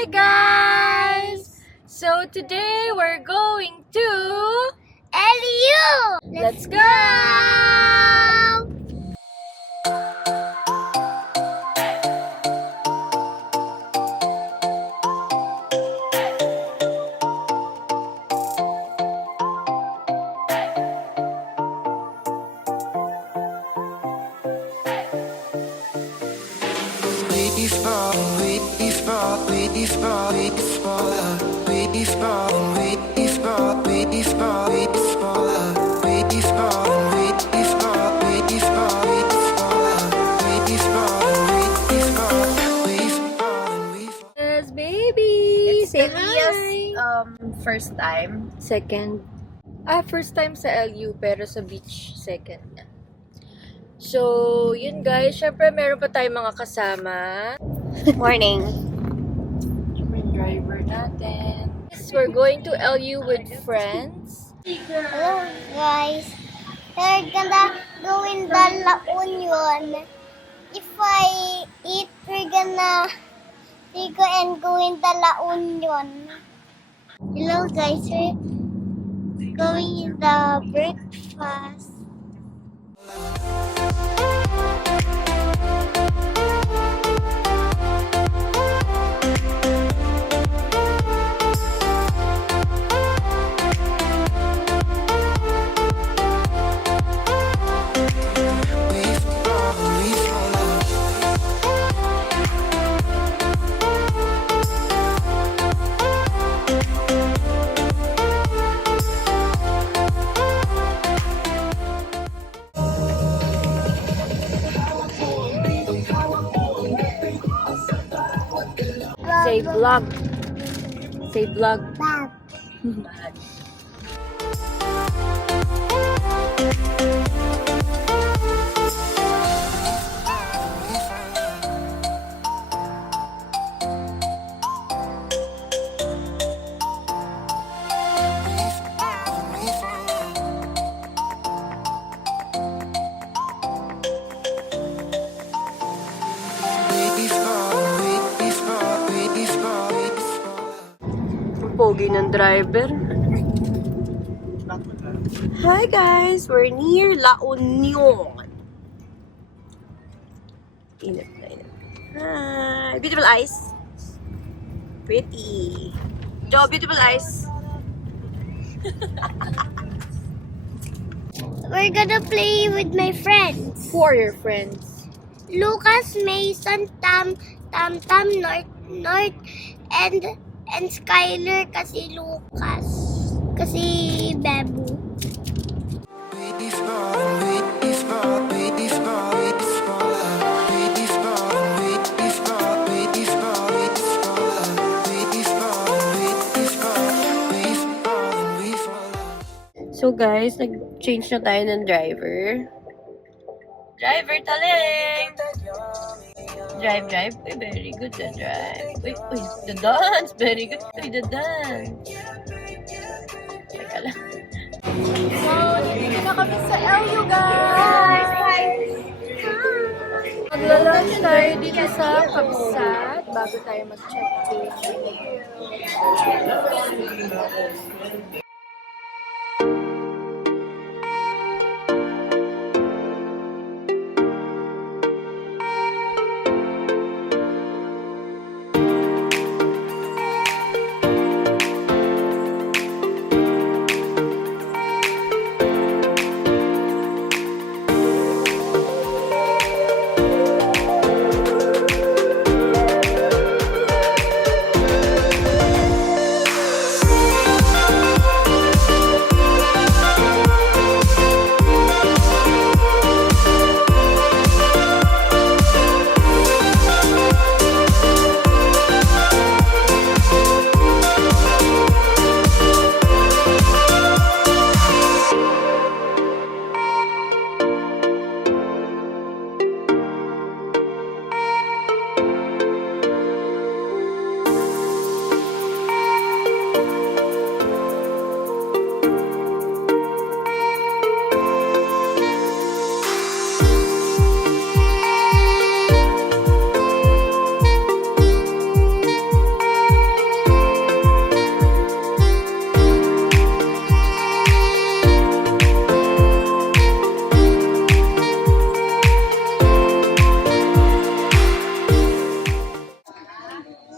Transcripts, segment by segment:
Hi guys! So today we're going to LU! Let's go! Yes, baby! It's Say Delia's hi! first time. Second. First time sa LU pero sa beach, second na. So, yun guys. Syempre, meron pa tayong mga kasama. Morning. Yung driver natin. Yes, we're going to LU with friends. Hello guys. We're gonna go in the La Union. If I eat, we're gonna go and go in the La Union. Hello guys. We're going in the breakfast. Say vlog. Say vlog. Bye. Pogi ng driver. Hi guys! We're near La Union. Init na init. Hi! Beautiful eyes. Pretty. Joe, beautiful eyes. We're gonna play with my friends. Who are your friends? Lucas, Mason, Tam, North, and Skyler kasi Lucas. Kasi Bebu. So guys, nag-change na tayo ng driver. Driver, taling! Drive. Uy, very good the drive. Uy, the dance. Very good. Uy, the dance. Teka lang. So, dito na kami sa LU, guys! Magla-lunch tayo dito sa Kabsat bago tayo mag-check-in.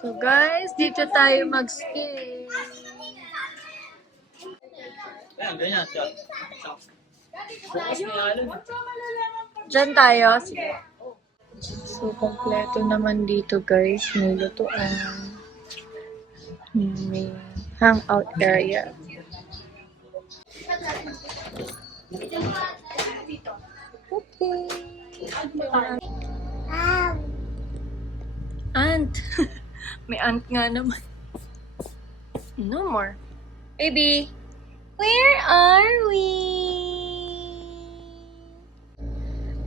So guys, dito tayo mag-stay. Ganyan siya. Bukas na yan. Diyan tayo. Sige. So, kompleto naman dito guys. May lutuan. May hangout area. Okay. Ant. May ant nga naman. No more. Baby, where are we?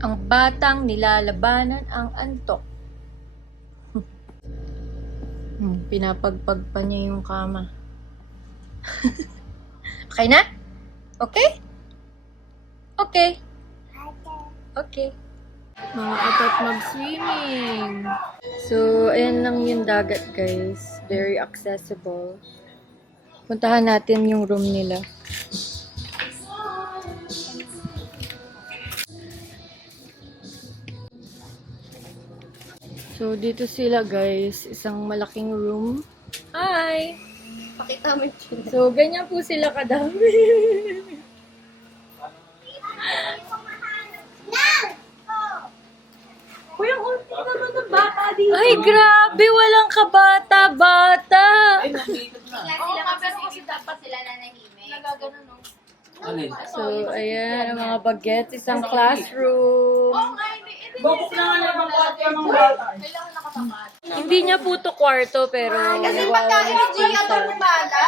Ang batang nilalabanan ang antok. Pinapagpag pa niya yung kama. Okay na? Okay? Okay. Okay. Mga atat mag-swimming. So, ayan lang yung dagat, guys. Very accessible. Puntahan natin yung room nila. So, dito sila, guys. Isang malaking room. Hi! Pakita mo yun. So, ganyan po sila kadami. Kuya, ulti naman ng bata dito. Ay, grabe! Walang kabata-bata! Oo nga, pero kasi dapat sila nanahimik. Nagagano, no? Alin? So, ayan, ang mga bagets. Isang classroom. Bakit na nga lang ang kwarto ng bata? Kailangan nakatapat. Hindi niya po to kwarto, pero Kasi nagwawalis pagkain po siya siya. ng bata.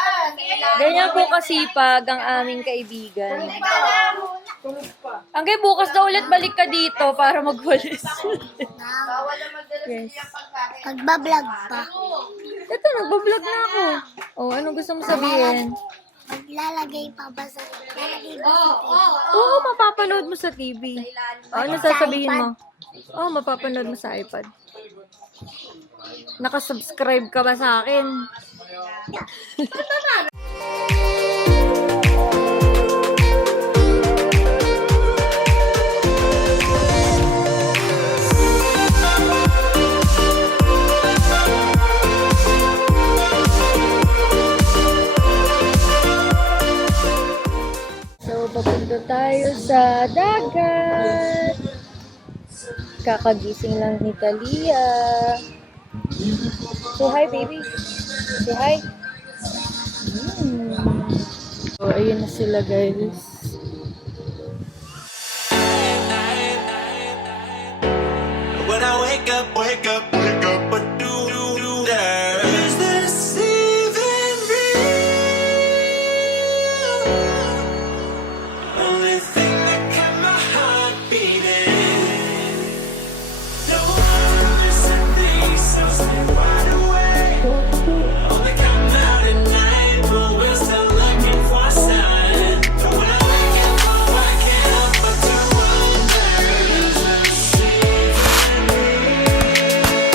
Ganyan po kasipag ang aming kaibigan. Hanggang bukas na ulit balik ka dito para magwalis. Bawal na magdala Yes. sa pagkain. Magbablog pa. Ito, nagbablog na ako. Oh, anong gusto mo sabihin? Maglalagay pa ba sa... Lalagay ba Oo, mapapanood mo sa TV. Ano sasabihin mo? Oo, mapapanood mo sa iPad. Nakasubscribe ka ba sa akin? So, papunta tayo sa dagat. Kakagising lang ni Talia. Say hi, baby. Say hi. So, ayun na sila, guys. When I wake up, what do that? Is this even real? Only thing that kept my heart beating. No wonder some things so stay wide awake. Only come out at night, but we're still looking for a sign. But when I wake up, I can't help but to wonder, is this even real?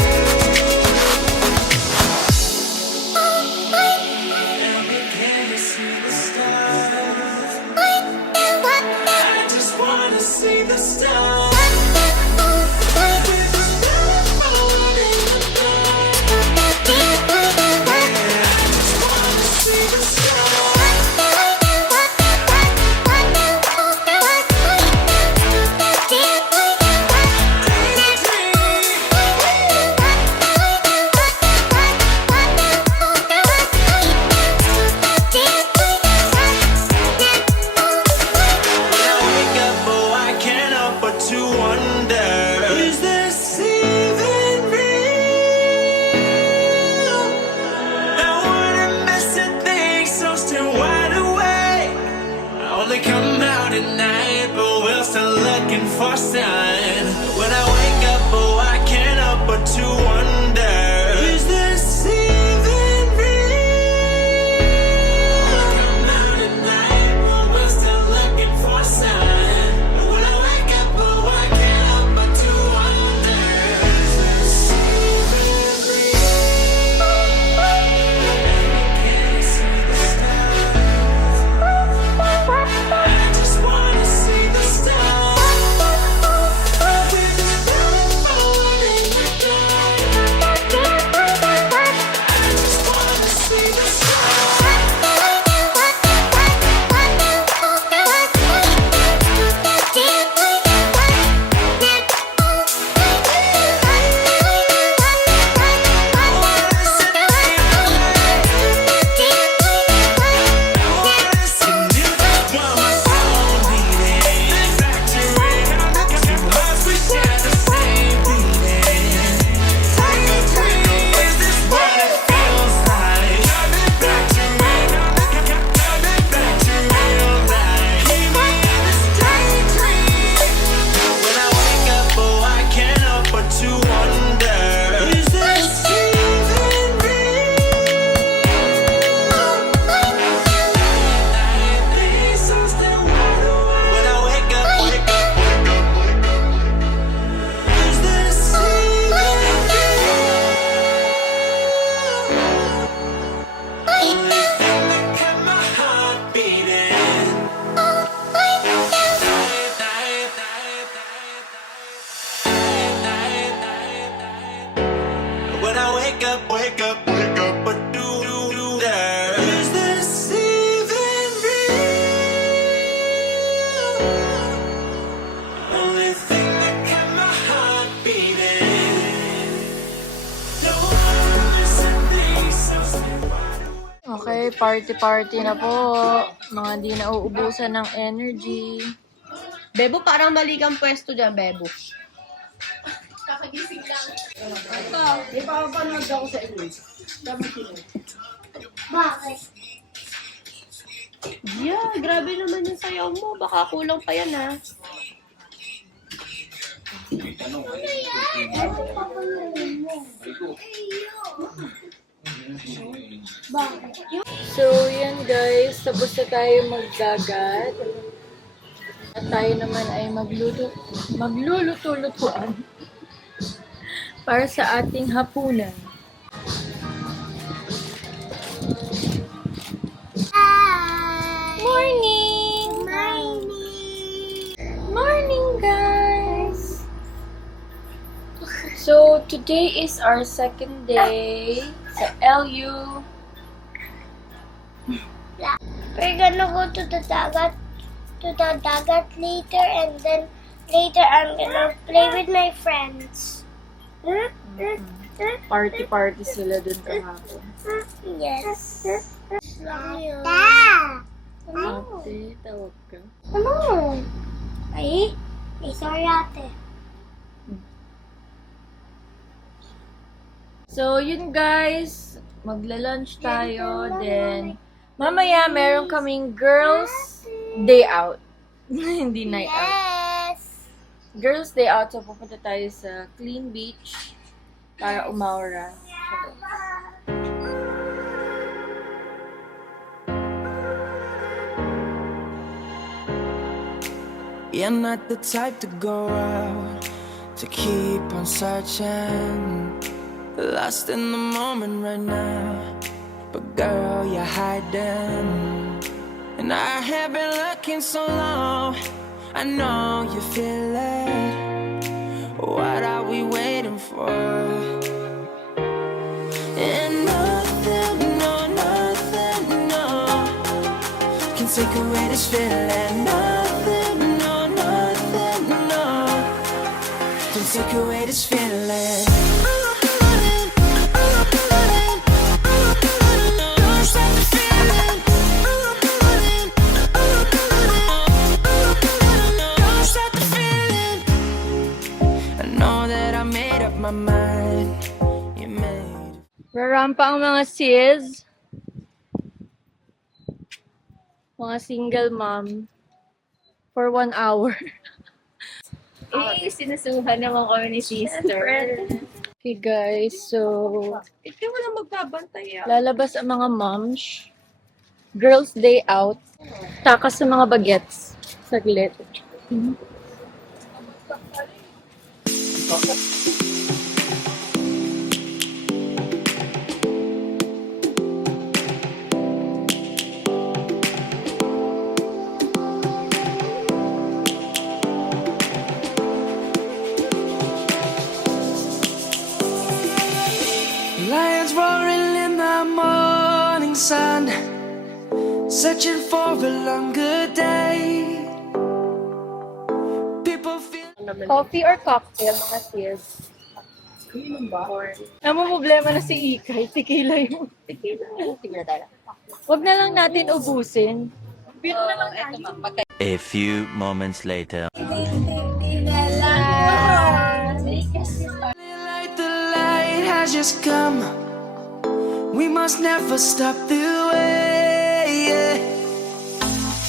wake up, wake up, wake up, but do that. Is this even real? Only thing that kept my heart beating. No one said things so wide awake. Okay, party na po. Mga di na uubusan ng energy. Bebo, parang mali kang pwesto dyan, Bebo. Bakit? Yeah, grabe naman yung sayaw mo. Baka kulang pa yan, ha? So, yan guys. Tapos na tayo magdagat. At tayo naman ay magluluto-lutuan para sa ating hapunan. Hi! Morning! Morning, guys! So, today is our second day sa LU. We're gonna go to the dagat later, and then later I'm gonna play with my friends. Party sila dun kahapon. Yes. Ate, tawag ka. Ano? Ay, sorry ate. So, yun guys. Magla-lunch tayo. Then, mamaya meron kaming girls day out. Hindi night out. Yes. Girls day out. So, pupunta tayo sa Clean Beach para umaura. You're not the type to go out, to keep on searching, lost in the moment right now. But girl, you're hiding, and I have been looking so long. I know you feel it. What are we waiting for? And nothing, no, nothing, no, can take away this feeling. Nothing, no, nothing, no, can take away this feeling. Don't stop the feeling. Don't stop the feeling. I know that I made up my mind. You made. Rarampa ang mga sis. Mga single mom. For 1 hour. Sinusuhan naman kami ni sister. Okay guys, so Ikaw wala magbabantay ah. lalabas ang mga moms. Girls day out. Takas sa mga bagets. Saglit. Lions roaring in the morning sun, searching for a longer day. People feel. Coffee or cocktail, mga sis? Ang problema na si Ikay, tequila yung... Tignan tayo. Wag na lang natin ubusin. A few moments later. Like the light has just come. We must never stop the way. Yeah.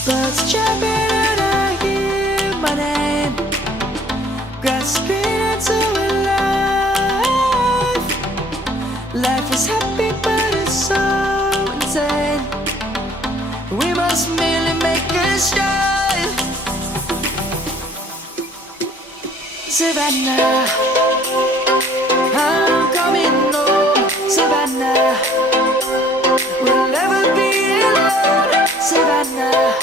Birds chirping and I hear my name, grasping into a life. Life is happy but it's so insane. We must merely make a start. Savannah, I'm coming home. Savannah, we'll never be alone. Savannah,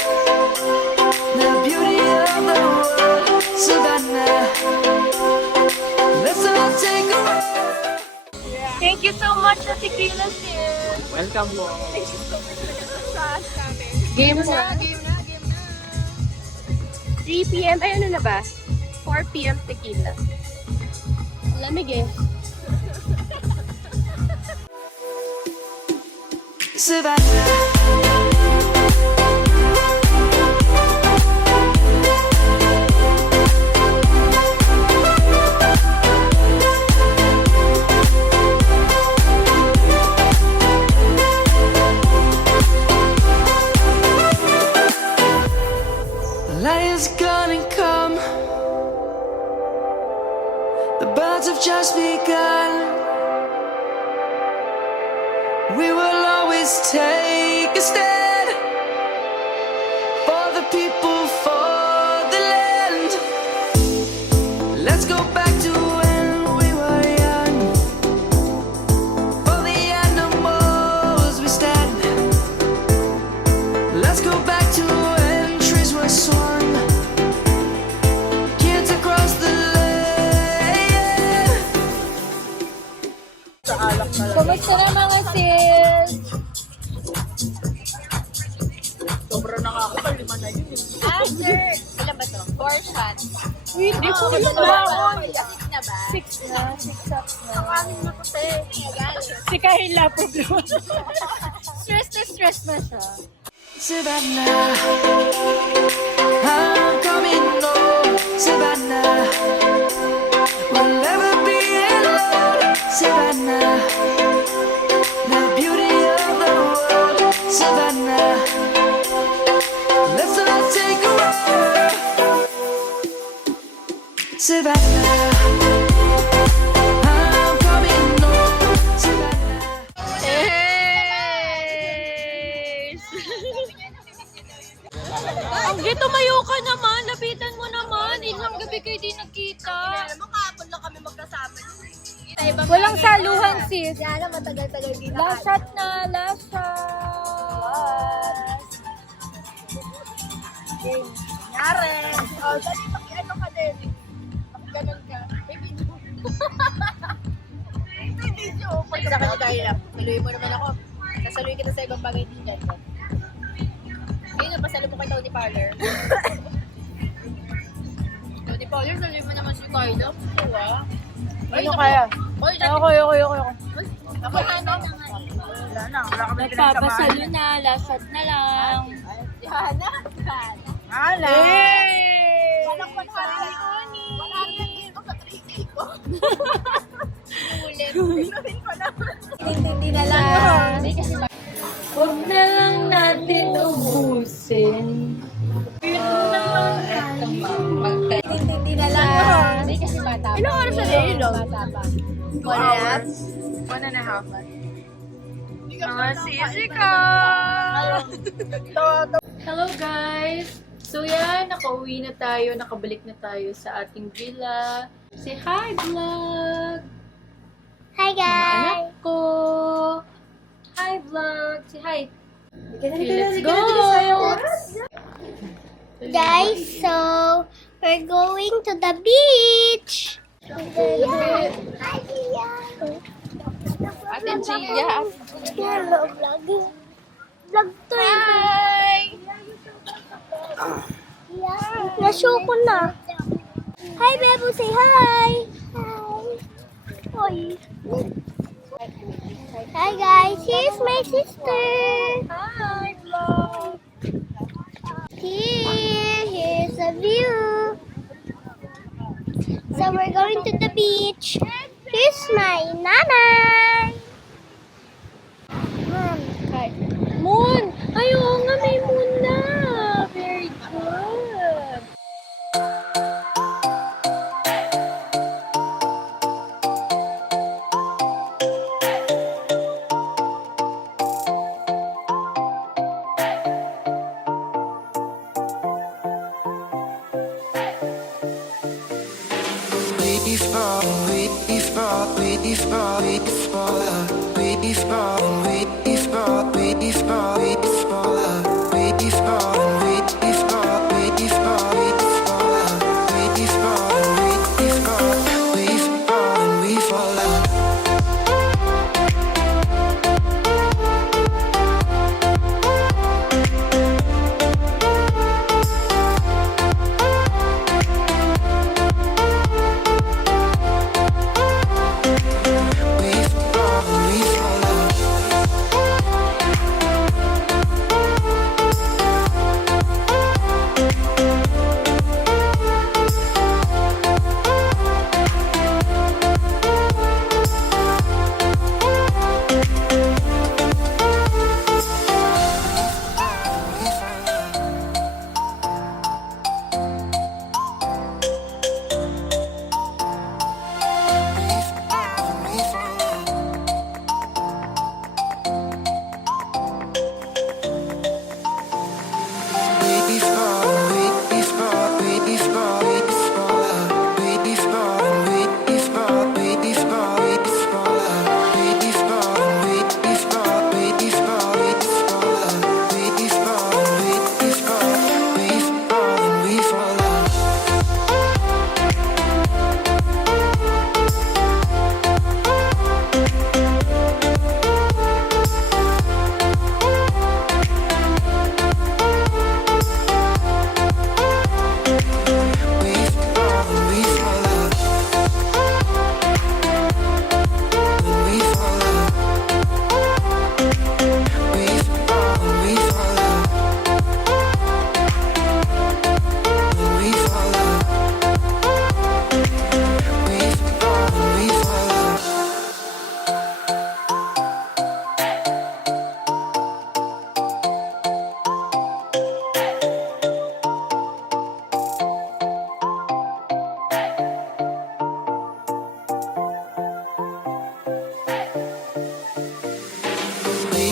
the beauty of the world. Savannah, let's all take a ride. Thank you you so much sa tequila, sis. Welcome po. Game na. 3 p.m. Ay, ano na ba? 4 p.m. tequila. Lamig eh. Light's gonna come. The birds have just begun. We will always take a stand for the people, for the land. Let's go back to when we were young. For the animals we stand. Let's go back to when trees were swung. Kids across the land. Kumusta na mga sis? Sobrang nakakapal, 5 na yun. After, ilan ba to? 4 shots. Hindi ko Six na ba? na ba? 6 na. 6 shots na. Ang na kasi. Si Kahila problema. Stress na siya. Savannah, I'm coming home. Savannah, we'll never be alone. Savannah, the beauty of the world. Savannah, let's all take a ride. Savannah, I'm coming home. Savannah. Hey! Angge, tumayo ka naman. Lapitan mo naman. Ilang gabi kayo di nagkita. Kahapon lang kami magkasama. Walang saluhan, sis. Yan na, matagal-tagal din Last shot na. Last shot. Nangyari. Oh, dali, ano ka din. Ganun ka. Baby. Video. Pag sa akin tayo lang. Saluhin mo naman ako. Sasaluhin kita sa ibang bagay din dyan. Ngayon, napasalo mo kay Tony Parlor. Tony Parlor, saluhin mo naman si Carlo. Diba? Ano kaya? Oy, Ako. ako ano? Wala na, wala kami Nagpapasalo na. Last shot na lang. Diana. Hala! Hey! Walang 100 Wala rin dito sa 3K ko. Ulit. Pinuhin ko na. Hindi na lang. Huwag na lang natin ubusin. Hindi na lang. Hindi kasi bata pa. Ilang oras na din, no? Bata pa. 1 hours? 1.5 months. Mga sisi ka! Hello guys! So yan, nakauwi na tayo, nakabalik na tayo sa ating villa. Say hi, vlog! Hi Mga anak guys! ko! Hi, vlog! Say hi! Okay, let's go! Guys, so we're going to the beach. Hi, Ate Gia. Hello, vlog. Vlog to Hi! Na-show ko na. Hi, Bebo. Say hi. Hi. Oy. Hi, guys. Here's my sister. Hi, vlog! Here's a view. So we're going to the beach. Here's my nanay. Mom. Hi. Moon! Ay, oo nga, may moon na! Very good!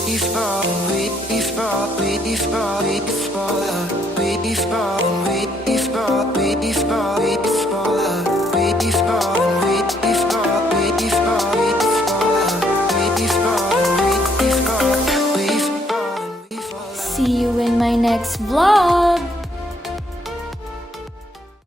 we fall.